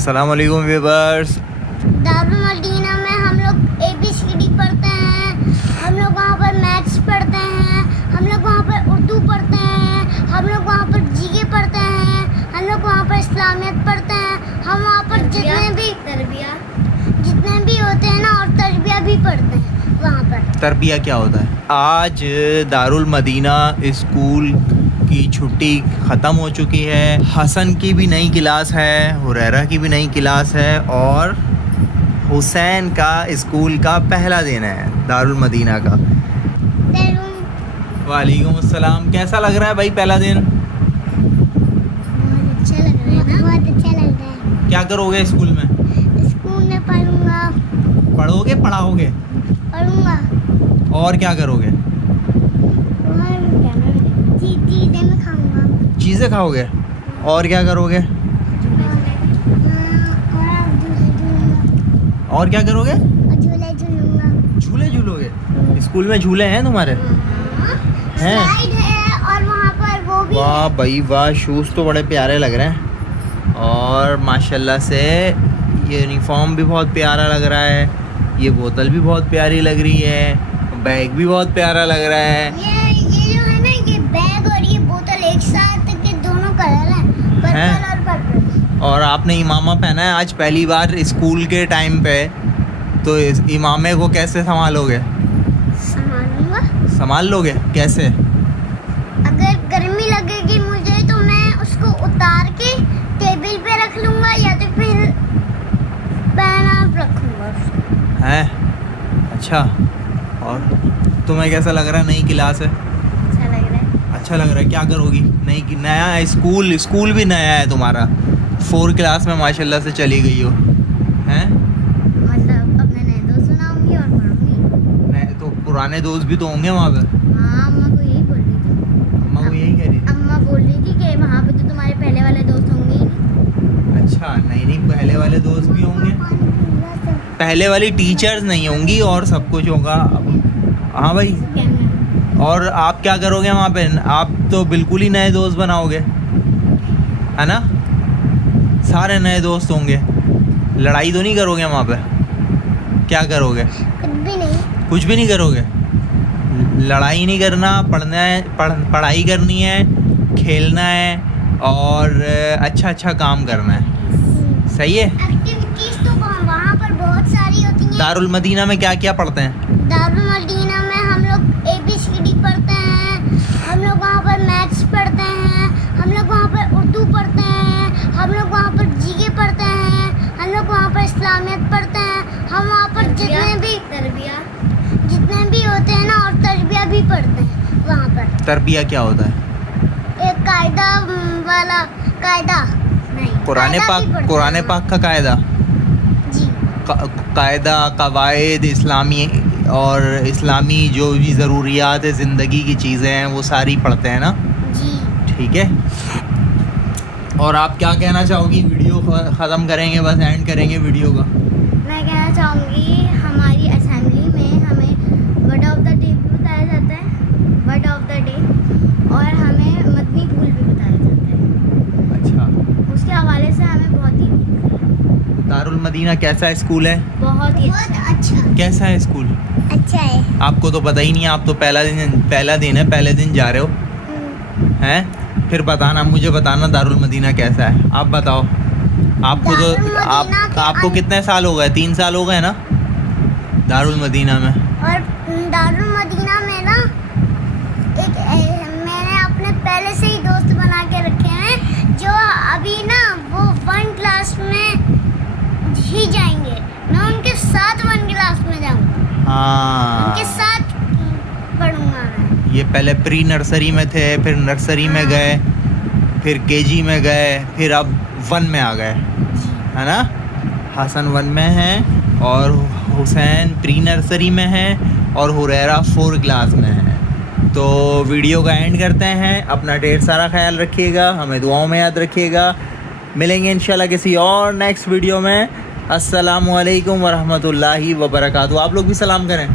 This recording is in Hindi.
अस्सलाम वालेकुम व्यूअर्स। दारुल मदीना में हम लोग ABCD पढ़ते हैं, हम लोग वहाँ पर मैथ्स पढ़ते हैं, हम लोग वहाँ पर उर्दू पढ़ते हैं, हम लोग वहाँ पर GK पढ़ते हैं, हम लोग वहाँ पर इस्लामियत पढ़ते हैं, हम वहाँ पर जितने भी होते हैं ना, और तरबिया भी पढ़ते हैं वहाँ पर। तरबिया क्या होता है? आज दारुल मदीना स्कूल की छुट्टी ख़त्म हो चुकी है। हसन की भी नई क्लास है, हुरैरा की भी नई क्लास है और हुसैन का स्कूल का पहला दिन है दारुल मदीना का। वालेकुम अस्सलाम। कैसा लग रहा है भाई पहला दिन? बहुत अच्छा लग रहा है ना? बहुत अच्छा लग रहा है। क्या करोगे स्कूल में? स्कूल में पढ़ूंगा। पढ़ोगे, पढ़ाओगे? पढ़ूंगा। और क्या करोगे? चीज़ें में खाऊंगा। चीज़ें खाओगे? और क्या करोगे? और क्या करोगे? झूले झूलूंगा। झूले झूलोगे? स्कूल में झूले हैं तुम्हारे? हैं? स्लाइड है और वहाँ पर वो भी वाह है। भाई वाह, शूज़ तो बड़े प्यारे लग रहे हैं और माशाल्लाह से यूनिफॉर्म भी बहुत प्यारा लग रहा है। ये बोतल भी बहुत प्यारी लग रही है, बैग भी बहुत प्यारा लग रहा है। ये जो है ना, ये बैग और ये बोतल एक साथ के दोनों कलर हैं, पर्पल और पर्पल। और आपने इमामा पहना है आज पहली बार स्कूल के टाइम पे, तो इस इमामे को कैसे संभालोगे? संभालूंगा। संभाल लोगे कैसे? अगर गर्मी लगेगी मुझे तो मैं उसको उतार के टेबल पे रख लूंगा या तो फिर पहना रखूंगा उसको। हैं? अच्छा। और तुम्हें कैसा लग रहा है? नई क्लास है, अच्छा लग रहा है। अच्छा लग रहा है। क्या करोगी? नया है स्कूल भी नया है तुम्हारा। 4 क्लास में माशाल्लाह से चली गई हो, हैं? मतलब अपने नए दोस्त बनाऊंगी और पढ़ूंगी। नए तो पुराने दोस्त भी तो होंगे वहाँ पे। हाँ, अम्मा को यही बोल रही थी। अम्मा को यही कह रही थी। अम्मा बोल रही थी कि वहाँ पे तो तुम्हारे पहले वाले दोस्त होंगे ही नहीं। अच्छा, नहीं पहले वाले दोस्त भी होंगे, पहले वाली टीचर्स नहीं होंगी और सब कुछ होगा। हाँ भाई। और आप क्या करोगे वहाँ पे? आप तो बिल्कुल ही नए दोस्त बनाओगे, है ना? सारे नए दोस्त होंगे। लड़ाई तो नहीं करोगे वहाँ पे? क्या करोगे? कुछ भी नहीं करोगे? लड़ाई नहीं करना, पढ़ना है, पढ़ाई करनी है, खेलना है और अच्छा काम करना है। सही है। एक्टिविटीज तो वहाँ पर बहुत सारी होती हैं। दारुल मदीना में क्या क्या पढ़ते हैं? दारुल मदीना में हम लोग ABCD पढ़ते हैं, हम लोग वहाँ पर मैथ्स पढ़ते हैं, हम लोग वहाँ पर उर्दू पढ़ते हैं, हम लोग वहाँ पर GK पढ़ते हैं, हम लोग वहाँ पर इस्लामियत पढ़ते हैं, हम वहाँ पर जितने भी होते हैं ना, और तरबिया भी पढ़ते हैं वहाँ पर। तरबिया क्या होता है? एक कायदा वाला कायदा नहीं, कुरान पाक का कायदा, जी। कायदा, कवायद इस्लामी और इस्लामी जो भी ज़रूरियात है, ज़िंदगी की चीज़ें हैं, वो सारी पढ़ते हैं ना? जी। ठीक है। और आप क्या कहना चाहोगी? वीडियो ख़त्म करेंगे, बस एंड करेंगे वीडियो का। मैं कहना चाहूँगी हमारी असेंबली में हमें वर्ड ऑफ द डे भी बताया जाता है, वर्ड ऑफ द डे, और हमें मदनी फूल भी बताया जाता है। अच्छा। उसके हवाले से हमें बहुत ही दारुल मदीना कैसा स्कूल है? बहुत अच्छा। कैसा है स्कूल? अच्छा है। आपको तो पता ही नहीं, आप तो पहला दिन है, पहले दिन जा रहे हो, हैं? फिर बताना, मुझे बताना दारुल मदीना कैसा है। आप बताओ। आपको तो आपको कितने साल हो गए? 3 साल हो गए ना दारुल मदीना में? और दारुल मदीना में ना मैंने अपने पहले से ही दोस्त बना के रखे हैं, जो अभी ना वो 1 क्लास में ही जाएंगे। मैं उनके साथ 1 क्लास में जाऊंगा। हाँ, उनके साथ पढ़ूंगा मैं। ये पहले प्री नर्सरी में थे, फिर नर्सरी में गए, फिर KG में गए, फिर अब 1 में आ गए, है ना? हसन 1 में है और हुसैन प्री नर्सरी में है और हुरैरा 4 क्लास में है। तो वीडियो का एंड करते हैं। अपना ढेर सारा ख्याल रखिएगा, हमें दुआओं में याद रखिएगा। मिलेंगे इंशाल्लाह किसी और नेक्स्ट वीडियो में। अस्सलामु अलैकुम वरहमतुल्लाहि वबरकातुहू। आप लोग भी सलाम करें।